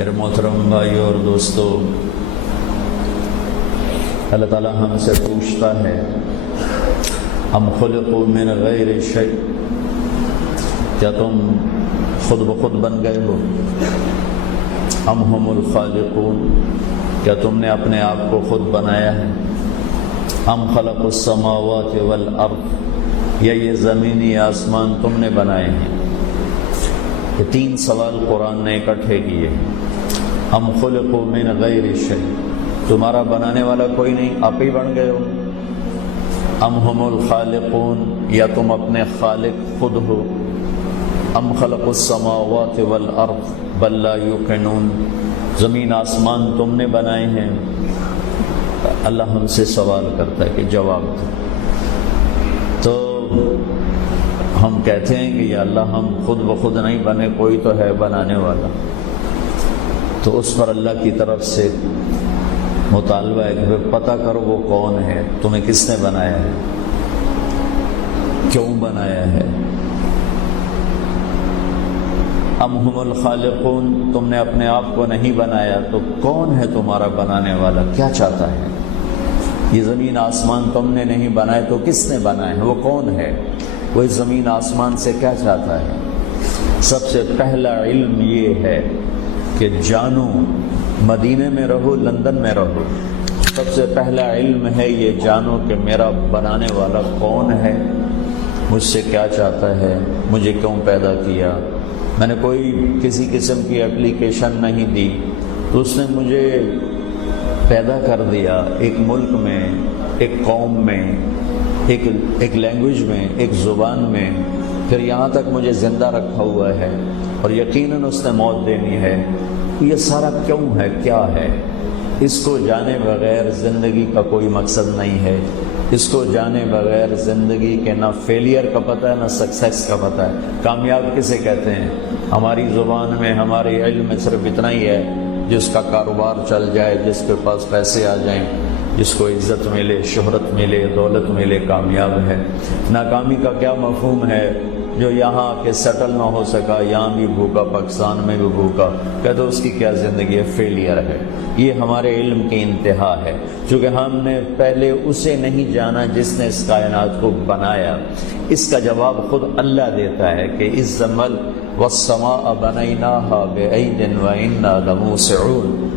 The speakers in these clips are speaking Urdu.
میرے محترم بھائیو اور دوستو، اللہ تعالیٰ ہم سے پوچھتا ہے ہم خلقوا من غیر شیء، کیا تم خود بخود بن گئے ہو؟ ام ہم الخالقون، کیا تم نے اپنے آپ کو خود بنایا ہے؟ ام خلقوا السماوات والارض، یا یہ زمینی آسمان تم نے بنائے ہیں؟ یہ تین سوال قرآن نے اکٹھے کیے ہیں۔ ہم خلقوا من غیر شیء، تمہارا بنانے والا کوئی نہیں، آپ ہی بن گئے ہو۔ ام ہم الخالقون، یا تم اپنے خالق خود ہو۔ ام خلقوا السماوات والارض بل لا یوقنون، زمین آسمان تم نے بنائے ہیں۔ اللہ ہم سے سوال کرتا ہے کہ جواب دو۔ تو ہم کہتے ہیں کہ یا اللہ ہم خود بخود نہیں بنے، کوئی تو ہے بنانے والا۔ تو اس پر اللہ کی طرف سے مطالبہ ہے کہ پتہ کرو وہ کون ہے، تمہیں کس نے بنایا ہے، کیوں بنایا ہے۔ ام ہم الخالقون، تم نے اپنے آپ کو نہیں بنایا تو کون ہے تمہارا بنانے والا، کیا چاہتا ہے؟ یہ زمین آسمان تم نے نہیں بنائے تو کس نے بنائے ہیں، وہ کون ہے، وہ اس زمین آسمان سے کیا چاہتا ہے؟ سب سے پہلا علم یہ ہے کہ جانو، مدینے میں رہو لندن میں رہو، سب سے پہلا علم ہے یہ جانو کہ میرا بنانے والا کون ہے، مجھ سے کیا چاہتا ہے، مجھے کیوں پیدا کیا۔ میں نے کوئی کسی قسم کی اپلیکیشن نہیں دی، تو اس نے مجھے پیدا کر دیا ایک ملک میں، ایک قوم میں، ایک لینگویج میں، ایک زبان میں، پھر یہاں تک مجھے زندہ رکھا ہوا ہے، اور یقیناً اس نے موت دینی ہے۔ یہ سارا کیوں ہے، کیا ہے، اس کو جانے بغیر زندگی کا کوئی مقصد نہیں ہے۔ اس کو جانے بغیر زندگی کے نہ فیلئر کا پتہ ہے نہ سکسیس کا پتہ ہے۔ کامیاب کسے کہتے ہیں؟ ہماری زبان میں، ہمارے علم میں صرف اتنا ہی ہے جس کا کاروبار چل جائے، جس کے پاس پیسے آ جائیں، جس کو عزت ملے، شہرت ملے، دولت ملے، کامیاب ہے۔ ناکامی کا کیا مفہوم ہے؟ جو یہاں کے سیٹل نہ ہو سکا، یہاں بھی بھوکا، پاکستان میں بھی بھوکا، کہتے اس کی کیا زندگی ہے، فیلئر ہے۔ یہ ہمارے علم کی انتہا ہے، چونکہ ہم نے پہلے اسے نہیں جانا جس نے اس کائنات کو بنایا۔ اس کا جواب خود اللہ دیتا ہے کہ اس زمل والسماء بنیناہا بعید وإنا لموسعون،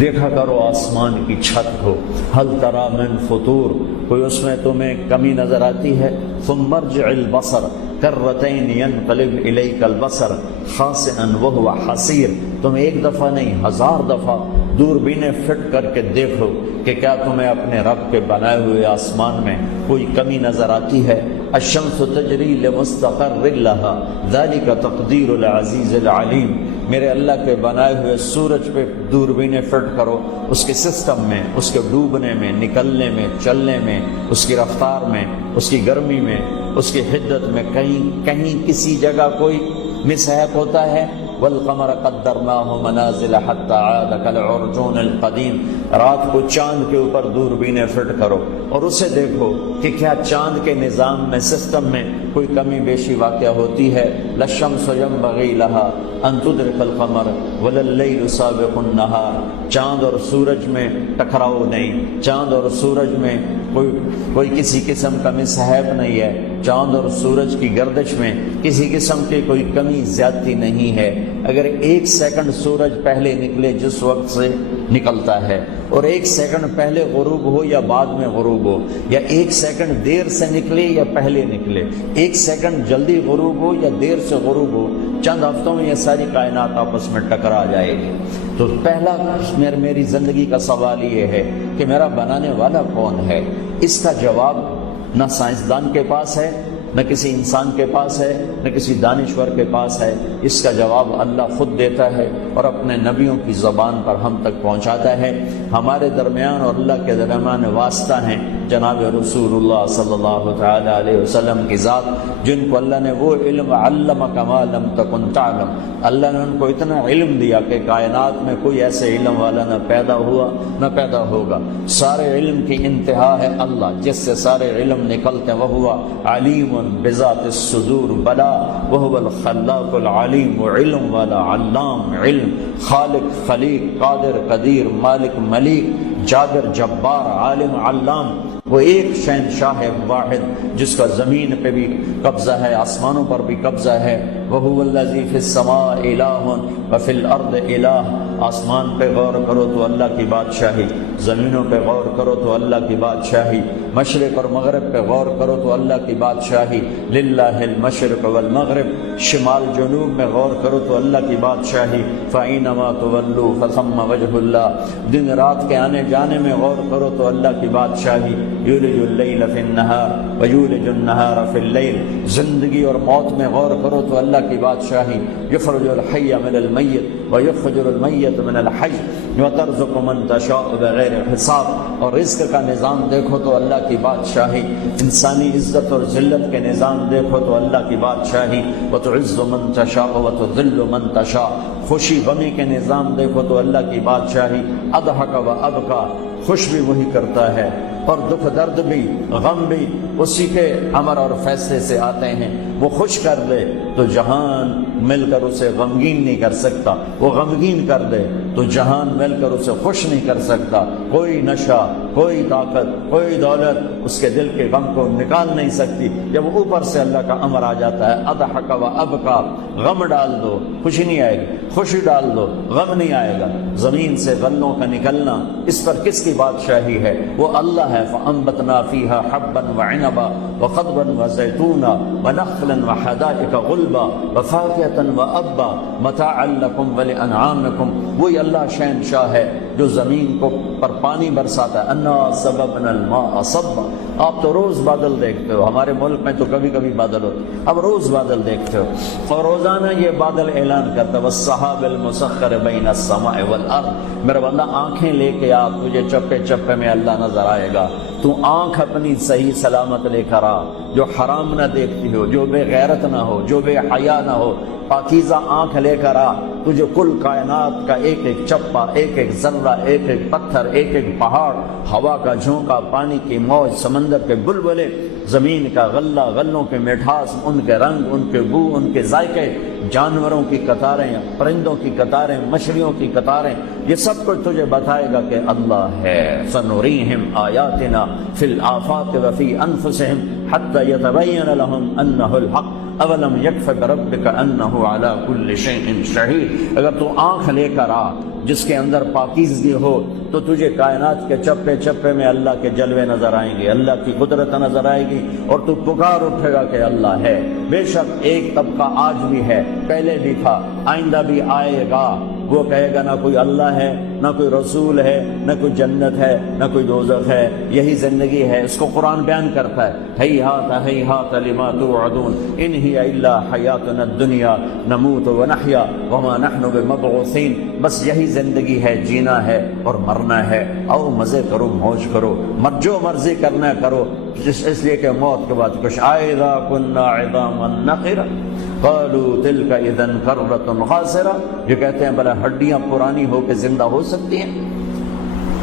دیکھا کرو آسمان کی چھت کو، ہل تری من فطور، کوئی اس میں تمہیں کمی نظر آتی ہے؟ ثم ارجع البصر کرتین ینقلب الیک البصر خاسئا وہو حسیر، تم ایک دفعہ نہیں 1000 دفعہ دوربینیں فٹ کر کے دیکھو کہ کیا تمہیں اپنے رب کے بنائے ہوئے آسمان میں کوئی کمی نظر آتی ہے؟ الشمس تجری لمستقر لها ذلک تقدیر العزیز العلیم، میرے اللہ کے بنائے ہوئے سورج پہ دوربینیں فٹ کرو، اس کے سسٹم میں، اس کے ڈوبنے میں، نکلنے میں، چلنے میں، اس کی رفتار میں، اس کی گرمی میں، اس کی حدت میں، کہیں کسی جگہ کوئی مس ہیپ ہوتا ہے؟ والقمر قدرناہ منازل حتی عاد کالعرجون القدیم، رات کو چاند کے اوپر دوربینیں فٹ کرو اور اسے دیکھو کہ کیا چاند کے نظام میں، سسٹم میں کوئی کمی بیشی واقع ہوتی ہے۔ للشمس ينبغي لها ان تدرك القمر ولا الليل سابق النهار، چاند اور سورج میں ٹکراؤ نہیں، چاند اور سورج میں کوئی کسی قسم کا مسہیپ نہیں ہے، چاند اور سورج کی گردش میں کسی قسم کی کوئی کمی زیادتی نہیں ہے۔ اگر 1 سیکنڈ سورج پہلے نکلے جس وقت سے نکلتا ہے، اور 1 سیکنڈ پہلے غروب ہو یا بعد میں غروب ہو، یا 1 سیکنڈ دیر سے نکلے یا پہلے نکلے، 1 سیکنڈ جلدی غروب ہو یا دیر سے غروب ہو، چند ہفتوں میں یہ ساری کائنات آپس میں ٹکرا جائے گی۔ تو پہلا میری زندگی کا سوال یہ ہے کہ میرا بنانے والا کون ہے؟ اس کا جواب نہ سائنسدان کے پاس ہے، نہ کسی انسان کے پاس ہے، نہ کسی دانشور کے پاس ہے۔ اس کا جواب اللہ خود دیتا ہے اور اپنے نبیوں کی زبان پر ہم تک پہنچاتا ہے۔ ہمارے درمیان اور اللہ کے درمیان واسطہ ہیں جناب رسول اللہ صلی اللہ تعالی علیہ وسلم کی ذات، جن کو اللہ نے وہ علم علمک ما لم تکن تعلم، اللہ نے ان کو اتنا علم دیا کہ کائنات میں کوئی ایسے علم والا نہ پیدا ہوا نہ پیدا ہوگا۔ سارے علم کی انتہا ہے اللہ، جس سے سارے علم نکلتے ہیں، وہ ہوا علیم بذات الصدور، بلا وہ الخلاق العلیم، علم والا، علام، علم، خالق، خلیق، قادر، قدیر، مالک، ملیک، جابر، جبار، عالم، علام، وہ ایک شہنشاہ واحد جس کا زمین پہ بھی قبضہ ہے، آسمانوں پر بھی قبضہ ہے۔ وَهُوَ الَّذِي فِي السَّمَاءِ إِلَٰهٌ وَفِي الْأَرْضِ إِلَٰهٌ، آسمان پہ غور کرو تو اللہ کی بادشاہی، زمینوں پہ غور کرو تو اللہ کی بادشاہی، مشرق اور مغرب پہ غور کرو تو اللہ کی بادشاہی، للہ المشرق والمغرب، شمال جنوب میں غور کرو تو اللہ کی بادشاہی، فَأَيْنَمَا تُوَلُّوا فَثَمَّ وَجْهُ اللَّهِ، دن رات کے آنے جانے میں غور کرو تو اللہ کی بادشاہی، یولج اللیل فی النہار ویولج النہار فی اللیل، زندگی اور موت میں غور کرو تو اللہ کی بادشاہی، یخرج الحی من المیت ویخرج المیت من الحی وترزق من تشاء بغیر حساب، اور رزق کا نظام دیکھو تو اللہ کی بادشاہی، انسانی عزت اور ذلت کے نظام دیکھو تو اللہ کی بادشاہی، وتعز من تشاء وتذل من تشاء، خوشی غمی کے نظام دیکھو تو اللہ کی بادشاہی، اضحک و ابکا، خوش بھی وہی کرتا ہے اور دکھ درد بھی غم بھی اسی کے امر اور فیصلے سے آتے ہیں۔ وہ خوش کر دے تو جہان مل کر اسے غمگین نہیں کر سکتا، وہ غمگین کر دے تو جہان مل کر اسے خوش نہیں کر سکتا۔ کوئی نشہ، کوئی طاقت، کوئی دولت اس کے دل کے غم کو نکال نہیں سکتی۔ جب اوپر سے اللہ کا امر آ جاتا ہے اضحک و ابکا، غم ڈال دو خوشی نہیں آئے گی، خوشی ڈال دو غم نہیں آئے گا۔ زمین سے غلوں کا نکلنا اس پر کس کی بادشاہی ہے؟ وہ اللہ ہے۔ فَأَنبَتْنَا فِيهَا حَبًّا وَعِنَبًا وَقَضْبًا وَزَيْتُونًا وَنَخْلًا وَحَدَائِقَ غُلْبًا وَفَاكِهَةً وَأَبًّا مَتَاعًا لَكُمْ وَلِأَنْعَامِكُمْ، وہی اللہ شہنشاہ ہے جو زمین کو پر پانی برساتا ہے۔ اَنَّا صَبَبْنَا الْمَاءَ صَبًّا، آپ تو روز بادل دیکھتے ہو، ہمارے ملک میں تو کبھی کبھی بادل ہوتے، اب روز بادل دیکھتے ہو، اور روزانہ یہ بادل اعلان کرتا ہے وَالسَّحَابِ الْمُسَخَّرِ بَيْنَ السَّمَاءِ وَالْأَرْضِ، میرا بندہ آنکھیں لے کے آ، تجھے چپے چپے میں اللہ نظر آئے گا۔ تو آنکھ اپنی صحیح سلامت لے کر آ، جو حرام نہ دیکھتی ہو، جو بے غیرت نہ ہو، جو بے حیا نہ ہو، پاکیزہ آنکھ لے کر آ، تجھے کل کائنات کا ایک ایک چپا، ایک ایک ذرہ، ایک ایک پتھر، ایک ایک پہاڑ، ہوا کا جھونکا، پانی کی موج، سمندر کے بلبلے، زمین کا غلہ، غلوں کے مٹھاس، ان کے رنگ، ان کے بو، ان کے ذائقے، جانوروں کی قطاریں، پرندوں کی قطاریں، مچھلیوں کی قطاریں، یہ سب کچھ تجھے بتائے گا کہ اللہ ہے۔ سَنُرِيهِمْ آيَاتِنَا فِي الْآفَاقِ وَفِي أَنفُسِهِمْ حَتَّى يَتَبَيَّنَ لَهُمْ أَنَّهُ الْحَقُّ اولم یکف بربک انہ علی کل شیء شہید، اگر تو آنکھ لے کر آ جس کے اندر پاکیزگی ہو تو تجھے کائنات کے چپے چپے میں اللہ کے جلوے نظر آئیں گے، اللہ کی قدرت نظر آئے گی، اور تو پکار اٹھے گا کہ اللہ ہے۔ بے شک ایک طبقہ آج بھی ہے، پہلے بھی تھا، آئندہ بھی آئے گا، وہ کہے گا نہ کوئی اللہ ہے، نہ کوئی رسول ہے، نہ کوئی جنت ہے، نہ کوئی دوزخ ہے، یہی زندگی ہے۔ اس کو قرآن بیان کرتا ہے، ہیہات ہیہات لما توعدون ان ہی الا حیاتنا الدنیا نموت ونحیا وما نحن بمبعوثین، بس یہی زندگی ہے، جینا ہے اور مرنا ہے، اور مزے کرو، موج کرو، جو مرضی کرنا کرو، اس لیے کہ موت کے بعد کچھ اذا كنا عظاما نخرا قالوا تلك اذا كرة خاسرة، یہ کہتے ہیں بھلا ہڈیاں پرانی ہو کے زندہ ہو سکتی ہیں؟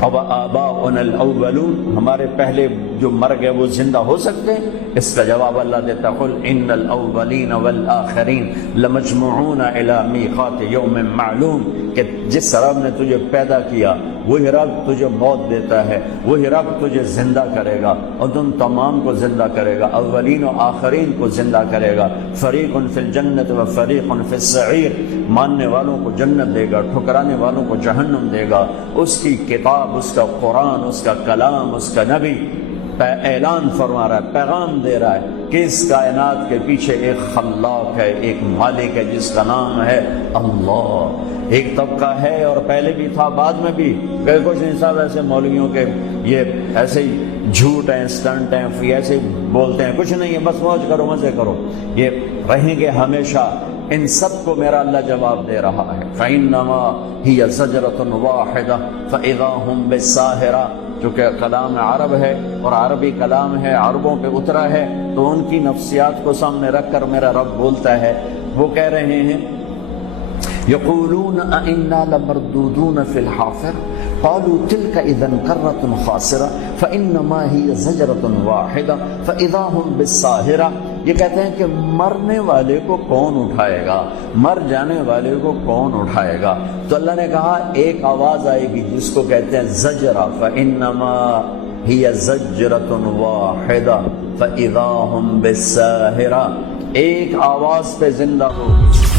اب آباؤنا الاولون، ہمارے پہلے جو مر گئے وہ زندہ ہو سکتے ہیں؟ اس کا جواب اللہ دیتا قل ان الاولین والآخرین لمجموعون الى میقات یوم معلوم، کہ جس رب نے تجھے پیدا کیا وہی رب تجھے موت دیتا ہے، وہی رب تجھے زندہ کرے گا، اور تم تمام کو زندہ کرے گا، اولین و آخرین کو زندہ کرے گا۔ فریق فی الجنت و فریق فی السعیر، ماننے والوں کو جنت دے گا، ٹھکرانے والوں کو جہنم دے گا۔ اس کی کتاب، اس کا قرآن، اس کا کلام، اس کا نبی اعلان فرما رہا ہے، پیغام دے رہا ہے کہ اس کائنات کے پیچھے ایک خلاق ہے، ایک مالک ہے جس کا نام ہے اللہ۔ ایک طبقہ ہے اور پہلے بھی تھا، بعد میں بھی، کہ کچھ نہیں صاحب ایسے مولویوں کے یہ ایسے ہی جھوٹ ہیں، سٹنٹ ہیں، ایسے بولتے ہیں، کچھ نہیں ہے، بس موج کرو، مزے کرو، یہ رہیں گے ہمیشہ۔ ان سب کو میرا اللہ جواب دے رہا ہے، فَإِنَّمَا هِيَ زَجْرَةٌ وَاحِدَةٌ فَإِذَا هُمْ بِالسَّاهِرَةِ، چونکہ کلام عرب ہے اور عربی کلام ہے، عربوں پہ اترا ہے، تو ان کی نفسیات کو سامنے رکھ کر میرا رب بولتا ہے. وہ کہہ رہے ہیں یقولون اَإِنَّا لَمَرْدُودُونَ فِي الْحَافِرِ قالوا تلك اذا كرة خاسرة فانما هي زجرة واحدة فاذا هم بالساهرة. یہ کہتے ہیں کہ مرنے والے کو کون اٹھائے گا، مر جانے والے کو کون اٹھائے گا. تو اللہ نے کہا ایک آواز آئے گی جس کو کہتے ہیں زجرہ، فانما هي زجرة واحدة فاذا هم بالساهرة. ایک آواز پہ زندہ ہوگی.